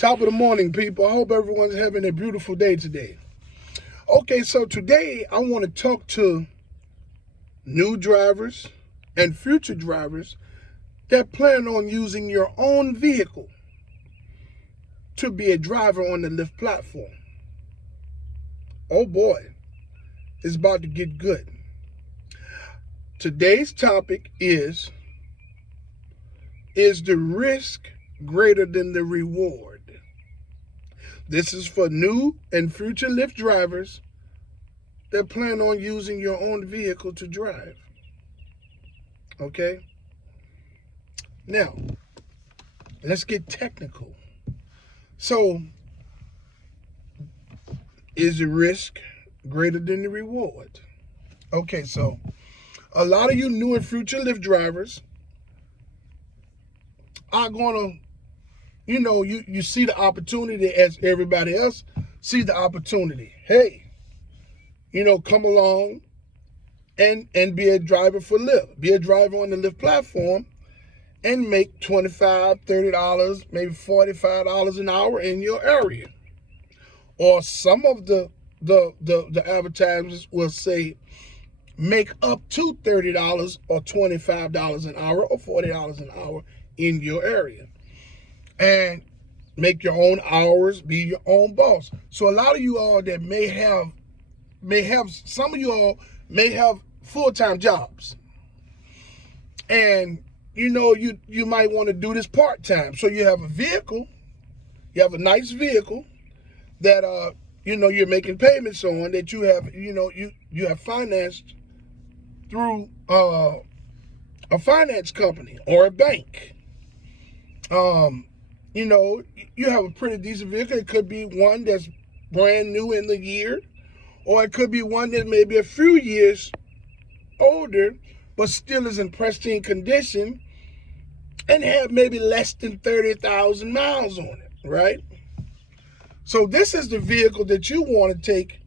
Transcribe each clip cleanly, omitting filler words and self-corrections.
Top of the morning, people. I hope everyone's having a beautiful day today. Okay, so today I want to talk to new drivers and future drivers that plan on using your own vehicle to be a driver on the Lyft platform. Oh boy, it's about to get good. Today's topic is the risk greater than the reward? This is for new and future Lyft drivers that plan on using your own vehicle to drive. Okay? Now, let's get technical. So, is the risk greater than the reward? Okay, so a lot of you new and future Lyft drivers are going to, you see the opportunity as everybody else sees the opportunity. Hey, come along and be a driver for Lyft. Be a driver on the Lyft platform and make $25, $30, maybe $45 an hour in your area. Or some of the advertisers will say make up to $30 or $25 an hour or $40 an hour in your area. And make your own hours, be your own boss. So a lot of you all that may have some of you all may have full-time jobs. And you might want to do this part-time. So you have a vehicle, you have a nice vehicle that you're making payments on, that you have you have financed through a finance company or a bank. You have a pretty decent vehicle. It could be one that's brand new in the year, or it could be one that may be a few years older, but still is in pristine condition and have maybe less than 30,000 miles on it, right? So this is the vehicle that you want to take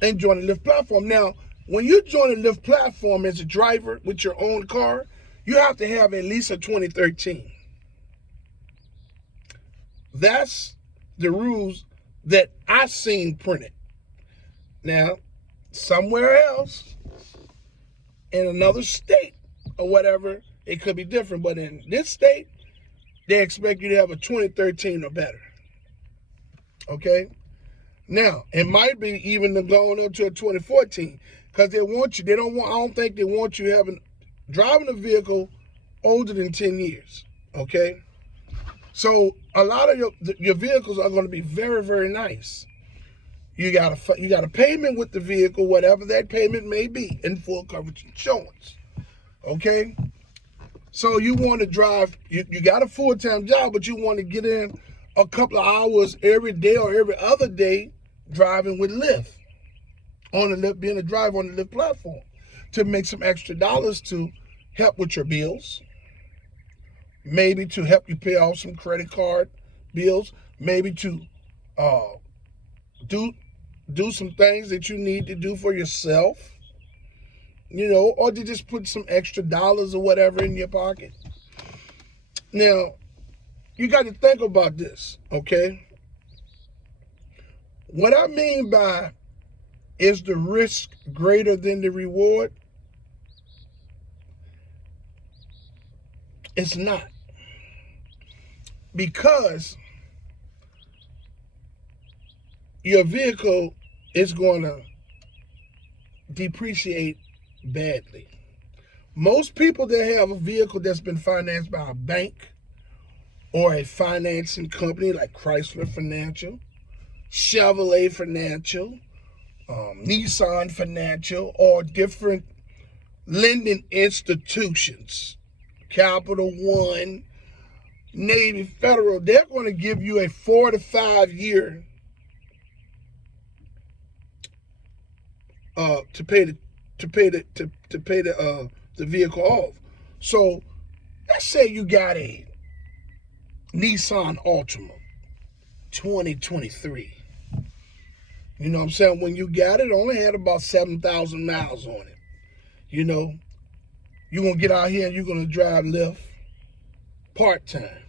and join the Lyft platform. Now, when you join the Lyft platform as a driver with your own car, you have to have at least a 2013. That's the rules that I've seen printed. Now, somewhere else, in another state or whatever, it could be different. But in this state, they expect you to have a 2013 or better. Okay? Now, it might be even going up to a 2014 because I don't think they want you driving a vehicle older than 10 years. Okay? So a lot of your vehicles are going to be very, very nice. You got a payment with the vehicle, whatever that payment may be, in full coverage insurance. Okay? So you want to drive, you got a full-time job, but you want to get in a couple of hours every day or every other day driving with Lyft, being a driver on the Lyft platform, to make some extra dollars to help with your bills. Maybe to help you pay off some credit card bills. Maybe to do some things that you need to do for yourself. Or to just put some extra dollars or whatever in your pocket. Now, you got to think about this, okay? What I mean by is the risk greater than the reward? It's not. Because your vehicle is going to depreciate badly. Most people that have a vehicle that's been financed by a bank or a financing company like Chrysler Financial, Chevrolet Financial, Nissan Financial, or different lending institutions, Capital One, Navy Federal, they're going to give you a 4 to 5 year to pay the vehicle off. So let's say you got a Nissan Altima 2023. You know what I'm saying? When you got it only had about 7,000 miles on it. You're going to get out here and you're going to drive Lyft part-time.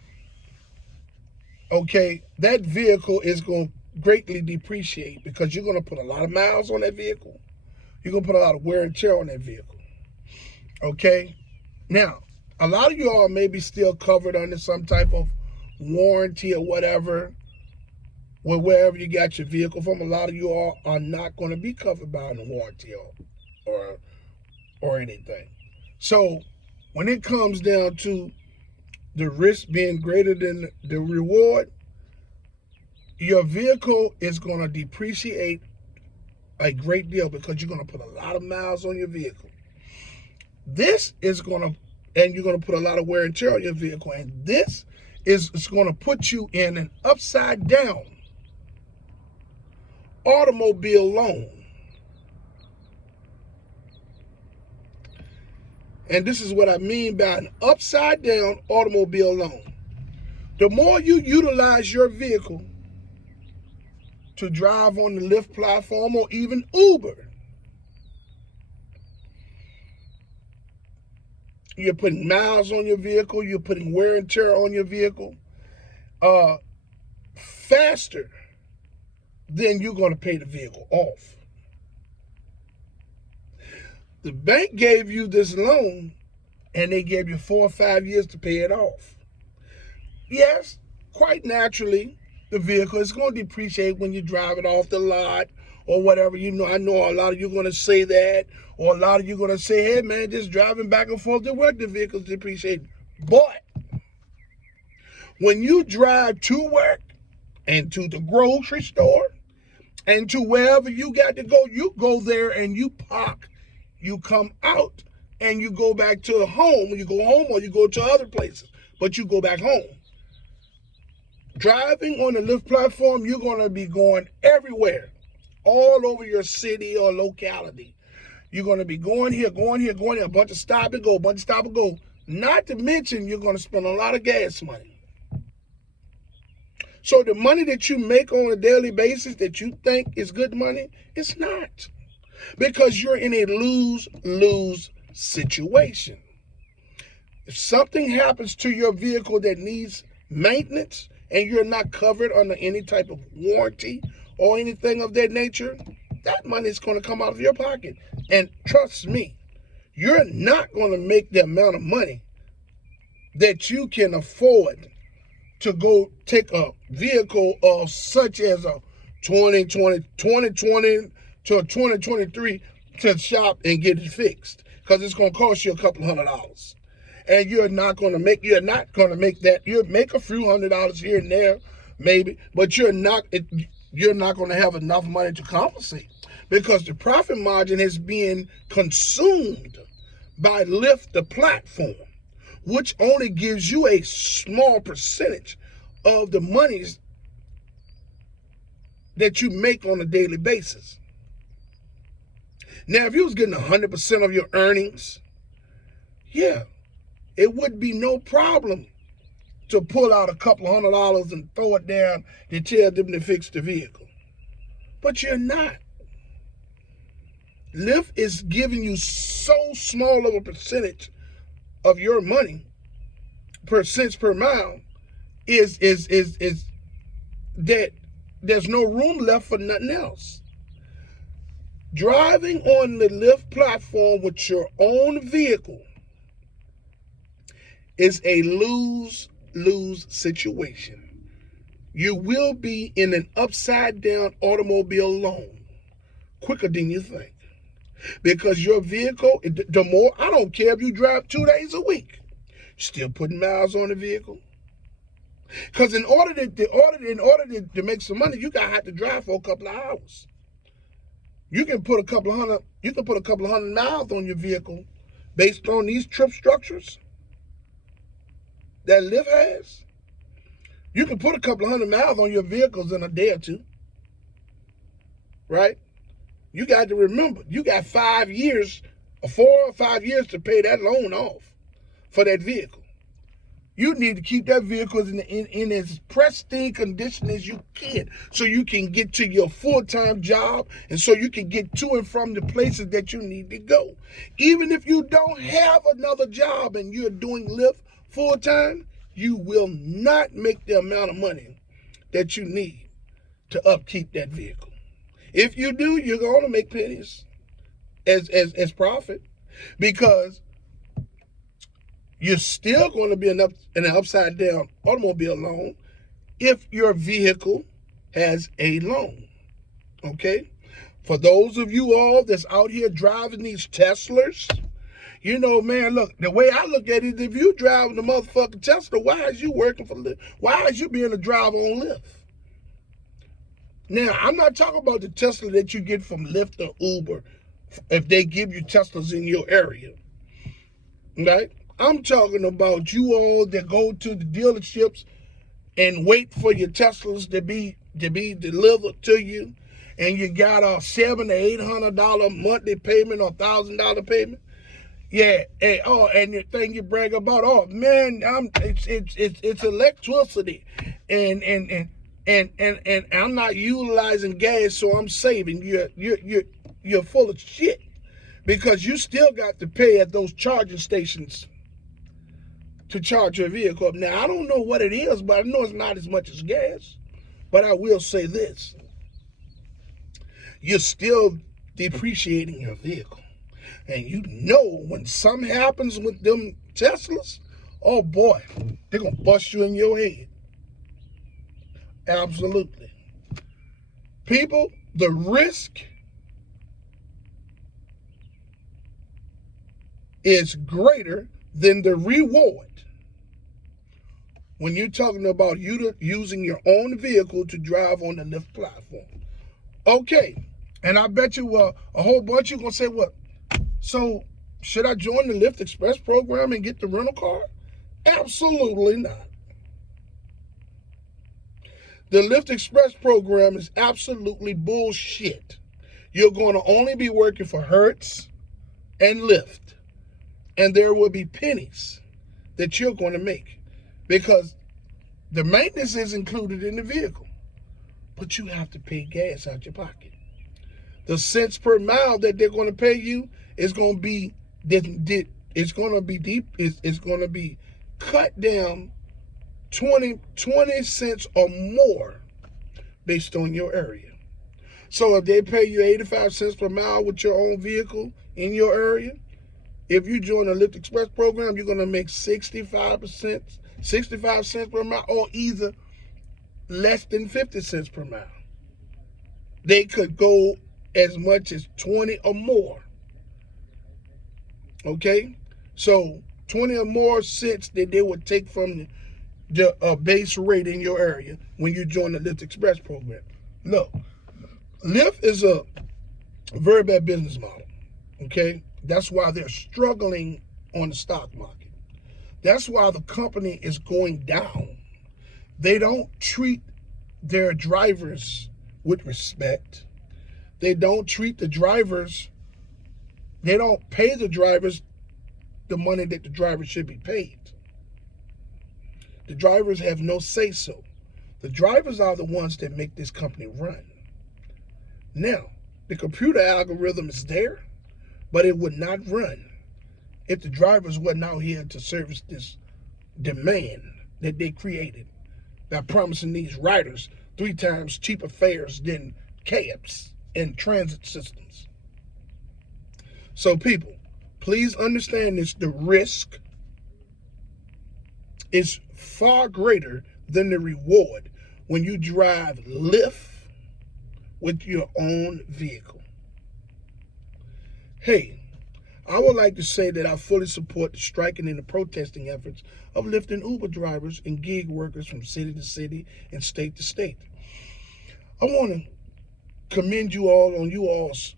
okay, that vehicle is going to greatly depreciate because you're going to put a lot of miles on that vehicle. You're going to put a lot of wear and tear on that vehicle. Okay? Now, a lot of y'all may be still covered under some type of warranty or whatever, wherever you got your vehicle from. A lot of you all are not going to be covered by a warranty or anything. So when it comes down to the risk being greater than the reward, your vehicle is going to depreciate a great deal because you're going to put a lot of miles on your vehicle. This is going to, and you're going to put a lot of wear and tear on your vehicle, and this is going to put you in an upside down automobile loan. And this is what I mean by an upside down automobile loan. The more you utilize your vehicle to drive on the Lyft platform or even Uber, you're putting miles on your vehicle, you're putting wear and tear on your vehicle faster than you're going to pay the vehicle off. The bank gave you this loan and they gave you 4 or 5 years to pay it off. Yes, quite naturally, the vehicle is going to depreciate when you drive it off the lot or whatever. You know, I know a lot of you are going to say that, or a lot of you are going to say, hey man, just driving back and forth to work, the vehicle's depreciating. But when you drive to work and to the grocery store and to wherever you got to go, you go there and you park, you come out and you go back to home. You go home or you go to other places, but you go back home. Driving on the Lyft platform, you're going to be going everywhere, all over your city or locality. You're going to be going here, a bunch of stop and go, Not to mention, you're going to spend a lot of gas money. So the money that you make on a daily basis that you think is good money, it's not. Because you're in a lose-lose situation. If something happens to your vehicle that needs maintenance and you're not covered under any type of warranty or anything of that nature, that money is going to come out of your pocket. And trust me, you're not going to make the amount of money that you can afford to go take a vehicle of such as a 2020 to a 2023 to shop and get it fixed, because it's going to cost you a couple $100. And you're not going to make that. You'll make a few $100 here and there, maybe, but you're not going to have enough money to compensate, because the profit margin is being consumed by Lyft, the platform, which only gives you a small percentage of the monies that you make on a daily basis. Now, if you was getting 100% of your earnings, yeah, it would be no problem to pull out a couple $100 and throw it down to tell them to fix the vehicle. But you're not. Lyft is giving you so small of a percentage of your money, per cents per mile, is that there's no room left for nothing else. Driving on the Lyft platform with your own vehicle is a lose-lose situation. You will be in an upside-down automobile loan quicker than you think. Because your vehicle, the more, I don't care if you drive 2 days a week, still putting miles on the vehicle. Because in order to make some money, you gotta have to drive for a couple of hours. You can put a couple of hundred miles on your vehicle based on these trip structures that Lyft has. You can put a couple of hundred miles on your vehicles in a day or two, right? You got to remember, you got 5 years, 4 or 5 years to pay that loan off for that vehicle. You need to keep that vehicle in as pristine condition as you can, so you can get to your full-time job and so you can get to and from the places that you need to go. Even if you don't have another job and you're doing Lyft full-time, you will not make the amount of money that you need to upkeep that vehicle. If you do, you're going to make pennies as profit, because you're still going to be in an upside down automobile loan if your vehicle has a loan. Okay? For those of you all that's out here driving these Teslas, you know, man, look, the way I look at it, if you driving the motherfucking Tesla, why is you working for Lyft? Why is you being a driver on Lyft? Now, I'm not talking about the Tesla that you get from Lyft or Uber if they give you Teslas in your area, right? I'm talking about you all that go to the dealerships and wait for your Teslas to be delivered to you, and you got a $700 to $800 monthly payment or $1,000 payment. Yeah, and the thing you brag about, oh man, it's electricity, and I'm not utilizing gas, so I'm saving. You're full of shit, because you still got to pay at those charging stations to charge your vehicle up. Now, I don't know what it is, but I know it's not as much as gas. But I will say this: you're still depreciating your vehicle. And you know when something happens with them Teslas, oh boy, they're going to bust you in your head. Absolutely. People, the risk is greater than the reward when you're talking about using your own vehicle to drive on the Lyft platform. Okay, and I bet you a whole bunch of you going to say, what? So, should I join the Lyft Express program and get the rental car? Absolutely not. The Lyft Express program is absolutely bullshit. You're going to only be working for Hertz and Lyft, and there will be pennies that you're going to make, because the maintenance is included in the vehicle, but you have to pay gas out your pocket. The cents per mile that they're going to pay you is going to be it's going to be deep. It's going to be cut down 20 cents or more based on your area. So if they pay you 85 cents per mile with your own vehicle in your area, if you join the Lyft Express program, you're going to make 65 cents per mile, or either less than 50 cents per mile. They could go as much as 20 or more. Okay? So 20 or more cents that they would take from the base rate in your area when you join the Lyft Express program. Look, Lyft is a very bad business model. Okay? That's why they're struggling on the stock market. That's why the company is going down. They don't treat their drivers with respect. They don't treat the drivers, they don't pay the drivers the money that the drivers should be paid. The drivers have no say-so. The drivers are the ones that make this company run. Now, the computer algorithm is there, but it would not run if the drivers wasn't out here to service this demand that they created by promising these riders 3 times cheaper fares than cabs and transit systems. So people, please understand this: the risk is far greater than the reward when you drive Lyft with your own vehicle. Hey, I would like to say that I fully support the striking and the protesting efforts of Lyft and Uber drivers and gig workers from city to city and state to state. I want to commend you all on you all's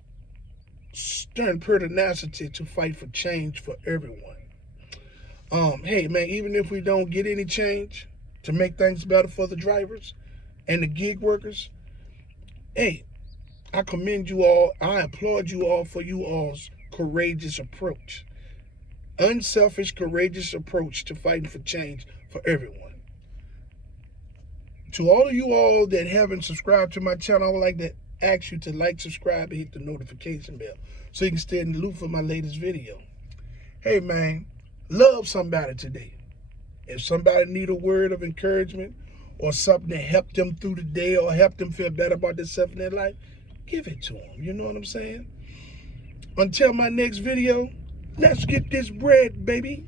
stern pertinacity to fight for change for everyone. Hey man, even if we don't get any change to make things better for the drivers and the gig workers, hey, I commend you all. I applaud you all for you all's courageous approach. Unselfish, courageous approach to fighting for change for everyone. To all of you all that haven't subscribed to my channel, I would like to ask you to like, subscribe, and hit the notification bell so you can stay in the loop for my latest video. Hey man, love somebody today. If somebody need a word of encouragement or something to help them through the day or help them feel better about themselves in their life, give it to them. You know what I'm saying? Until my next video, let's get this bread, baby.